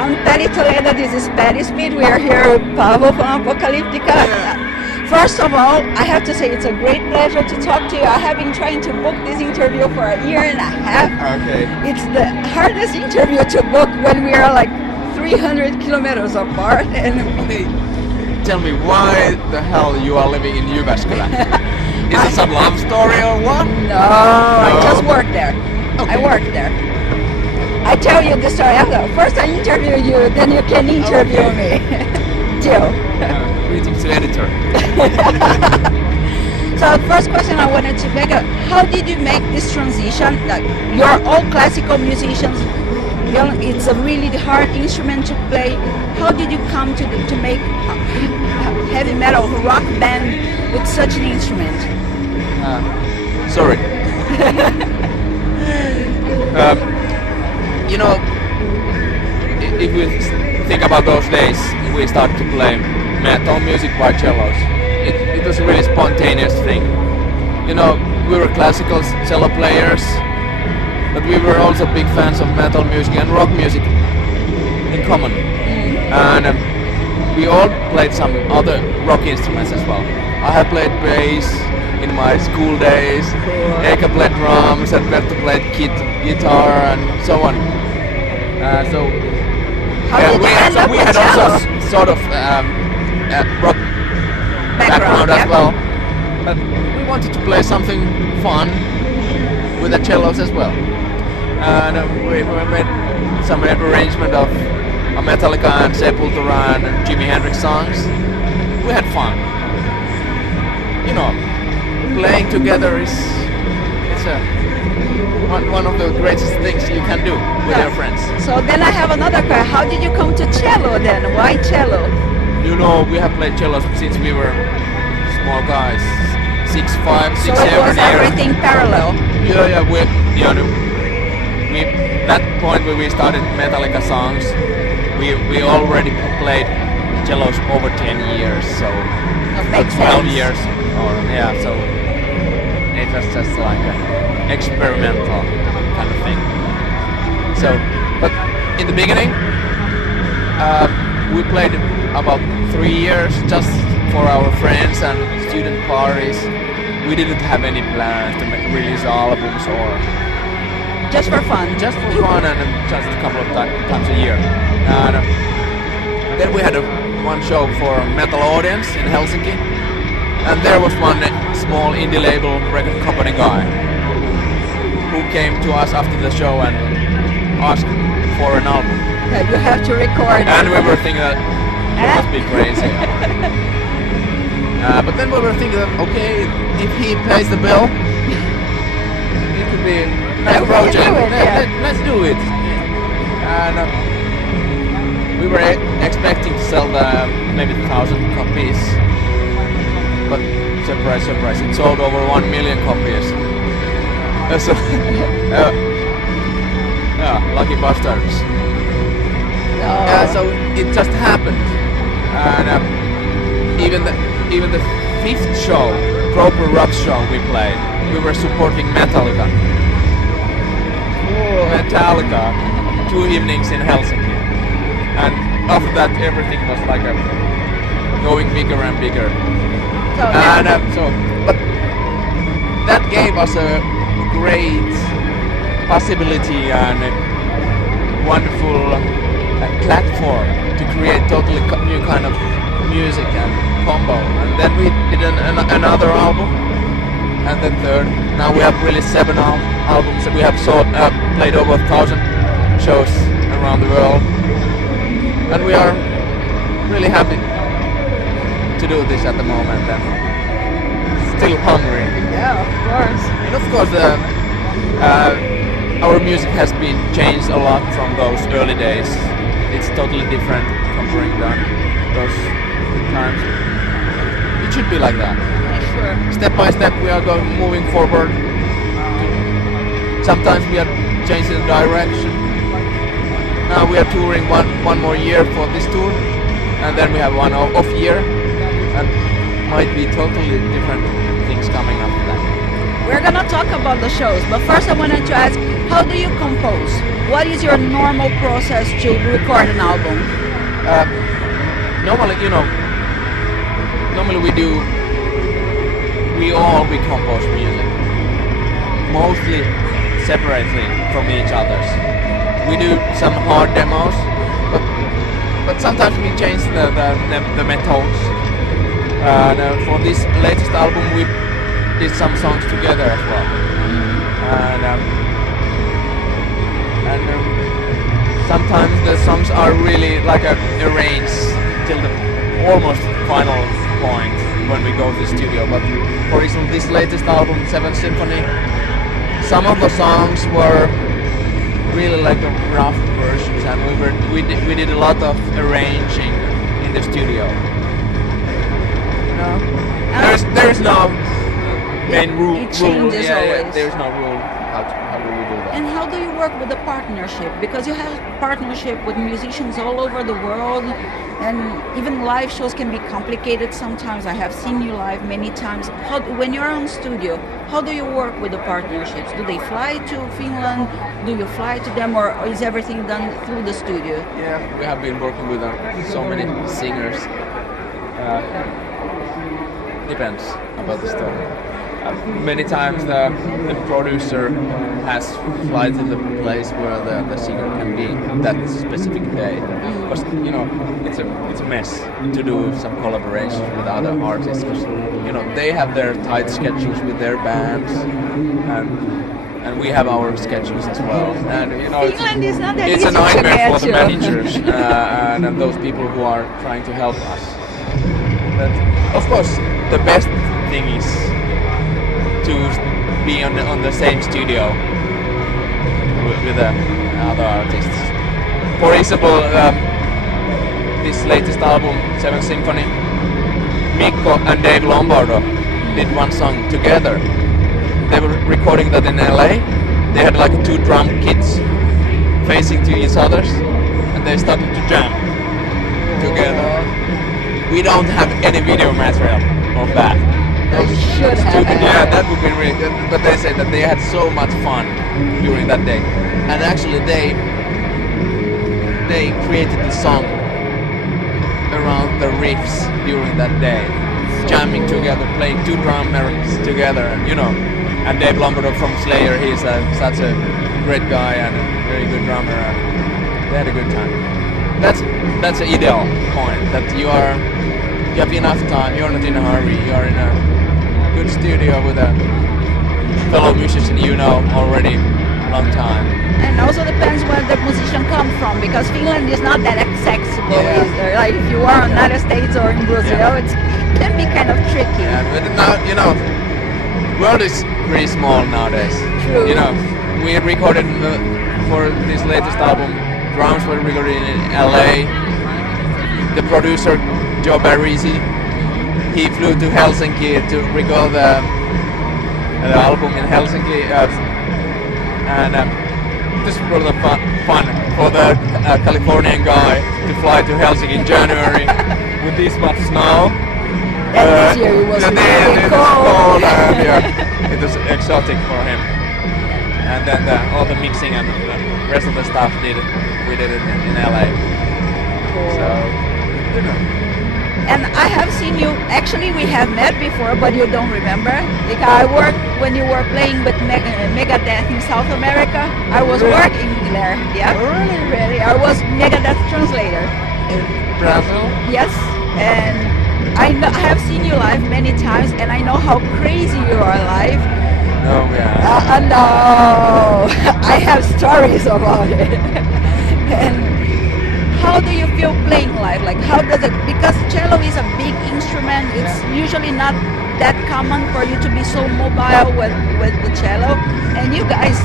I'm Patty Toledo, this is Patty Speed. We are here with Pablo from Apocalyptica. First of all, I have to say it's a great pleasure to talk to you. I have been trying to book this interview for a year and a half. Okay. It's the hardest interview to book when we are like 300 kilometers apart. And Hey, tell me why the hell you are living in Jyväskylä? Is it some love story or what? no, I just work there. Okay. I work there. I tell you the story. First I interview you, then you can interview me. Deal. Greetings to editor. So first question I wanted to make, how did you make this transition? Like, you're all classical musicians. It's a really hard instrument to play. How did you come to make a heavy metal rock band with such an instrument? Sorry. You know, if we think about those days, we started to play metal music by cellos. It was a really spontaneous thing. You know, we were classical cello players, but we were also big fans of metal music and rock music in common. And we all played some other rock instruments as well. I have played bass in my school days, Eka played drums, and Berto played guitar and so on. So we had also sort of rock background as well. But we wanted to play something fun with the cellos as well. And we made some arrangement of Metallica and Sepultura and Jimi Hendrix songs. We had fun. You know, playing together is one of the greatest things you can do with your friends. So then I have another question. How did you come to cello then? Why cello? You know, we have played cello since we were small guys, 6'5", 6'7" So it was everything parallel. Yeah. That point when we started Metallica songs, we already played cellos over 10 years, so That makes 12 sense. years, or yeah, so it was just like an experimental kind of thing. So, but in the beginning, we played about 3 years just for our friends and student parties. We didn't have any plans to release albums or Just for fun. just for fun and just a couple of times a year. And then we had one show for a metal audience in Helsinki, and there was one small indie label record company guy who came to us after the show and asked for an album. Yeah, you have to record. And we were thinking that it must be crazy. But then we were thinking that, okay, if he pays the bill, it could be a nice project. Let's do it. And we were expecting to sell maybe 1,000 copies, but surprise, surprise, it sold over 1 million copies. So, lucky bastards. So it just happened, and even the fifth show, proper rock show we played, we were supporting Metallica. Metallica, 2 evenings in Helsinki, and after that everything was like going bigger and bigger. And but that gave us a great possibility and a wonderful platform to create totally new kind of music and combo. And then we did another album, and then third. Now we have really 7 albums, and we have played over 1,000 shows around the world, and we are really happy to do this at the moment, and still hungry. Yeah, of course. And of course, our music has been changed a lot from those early days. It's totally different comparing those times. It should be like that. Sure. Step by step, we are moving forward. Sometimes we are changing the direction. Now we are touring one more year for this tour, and then we have one off year, and might be totally different things coming after that. We're gonna talk about the shows, but first I wanted to ask, How do you compose? What is your normal process to record an album? Normally, normally we compose music, mostly separately from each others. We do some hard demos, but sometimes we change the methods. For this latest album, we did some songs together as well. Sometimes the songs are really like arranged till the almost final point when we go to the studio. But for example, this latest album, Seventh Symphony, some of the songs were really like a rough versions, and we did a lot of arranging in the studio. There's no main rule. It changes always. There's no rule how do we do that. And how do you work with the partnership? Because you have partnership with musicians all over the world, and even live shows can be complicated sometimes. I have seen you live many times. When you're on studio, how do you work with the partnerships? Do they fly to Finland? Do you fly to them, or is everything done through the studio? Yeah, we have been working with so many singers. Depends about the story. Many times the producer has flight to the place where the singer can be that specific day. Because it's a mess to do some collaborations with other artists. Because they have their tight schedules with their bands, and we have our schedules as well. And Finland is not that it's easy a to nightmare for the manage. managers and those people who are trying to help us. But of course, the best thing is to be on the same studio with other artists. For example, this latest album, Seventh Symphony, Mikko and Dave Lombardo did one song together. They were recording that in LA. They had like two drum kits facing to each other, and they started to jam together. We don't have any video material of that. You should have. Yeah, that would be really good. But they said that they had so much fun during that day. And actually they created the song around the riffs during that day. Jamming together, playing two drummers together, And Dave Lombardo from Slayer, he's such a great guy and a very good drummer, and they had a good time. That's an ideal point, that you have enough time, you're not in a hurry, you're in a good studio with a fellow musician already long time. And also depends where the musician comes from, because Finland is not that accessible either. Like if you are in the United States or in Brazil, it can be kind of tricky. Yeah, but now, world is pretty small nowadays. True. We recorded for this latest album, drums were recorded in LA. The producer, Joe Barrisi, he flew to Helsinki to record the album in Helsinki, and this was fun for the Californian guy to fly to Helsinki in January with this much snow. And this year it was really cold. It was exotic for him. And then all the mixing and the rest of the stuff we did it in LA. Cool. So, And I have seen you, actually we have met before, but you don't remember. Like I worked when you were playing with Megadeth in South America. I was working there. Yeah, really. I was Megadeth translator. In Brazil? Yes, and I have seen you live many times, and I know how crazy you are live. Oh yeah. No, I have stories about it. And how do you feel playing live? Like how does it, because cello is a big instrument, it's usually not that common for you to be so mobile with the cello, and you guys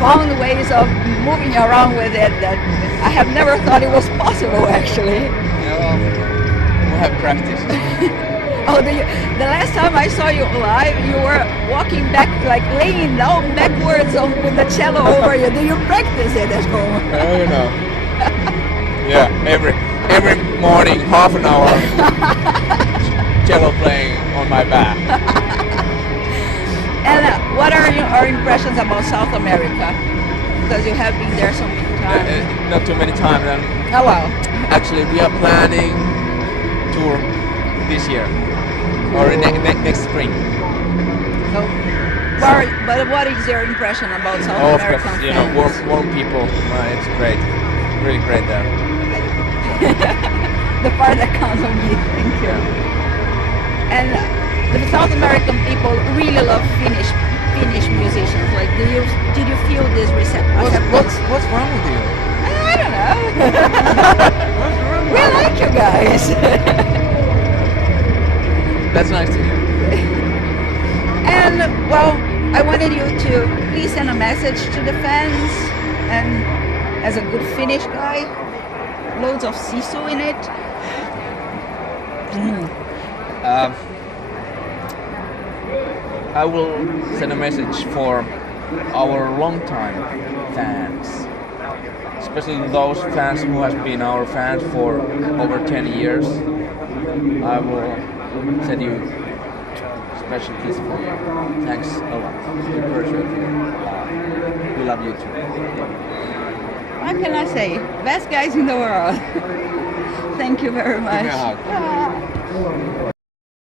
found ways of moving around with it that I have never thought it was possible actually. Yeah, we have practice. Oh, the last time I saw you live, you were walking back, like laying down backwards with the cello over you. Do you practice it at home? Yeah, every morning, half an hour, cello playing on my back. And what are your impressions about South America? because you have been there so many times. Not too many times. And Oh wow. actually, we are planning tour this year or next spring. So, but what is your impression about South Oh, of American course, fans? warm people. It's great, really great there. The part that counts on me. Thank you. Yeah. And the South American people really love Finnish musicians. Like, did you feel this acceptance? What's wrong with you? I don't know. What's wrong We like you guys. That's nice to hear. And well, I wanted you to please send a message to the fans. And as a good Finnish guy, loads of sisu in it. I will send a message for our long-time fans, especially those fans who has been our fans for over 10 years. I will send you a special kiss for you. Thanks a lot. We appreciate it. We love you too. What can I say? Best guys in the world. Thank you very much. Give me a hug. Ah.